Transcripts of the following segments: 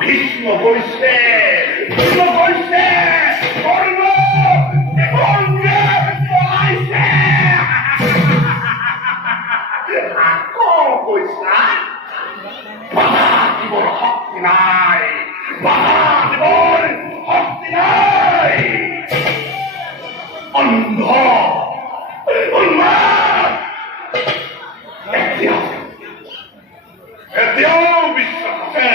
ভীষ্ম কইছে কর্ণ পলাইছে কইসা বাধা দিবর শক্তি নাই, বাধা দিবর শক্তি নাই। অন্ধ উন্মাদ এতিয়াও বিশ্বাস আছে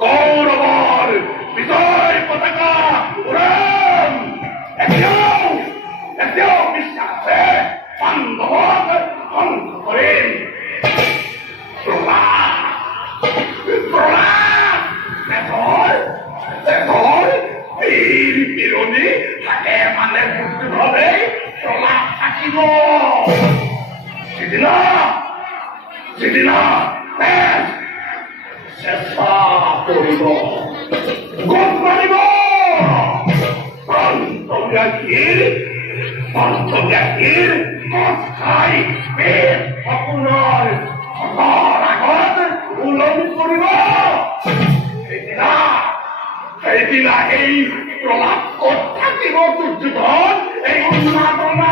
কৌরবর বিজয় পতাকা উড়ান। এতিয়াও বিশ্বাস আছে পাণ্ডবক ধ্বংস করেন। বীর বিরোধী থাকে মানে বুঝতে হবে প্রলাপ থাকিব। সেদিনা চেষ্টা করিব, গোট মাৰিব। অন্তৰ্যাগীৰ খাই পেট আপোনাৰ আগত ওলমি পৰিব। সেইদিনা এই প্ৰলাপ ক'ত থাকিব দুৰ্যোধন? এই উন্মাদনা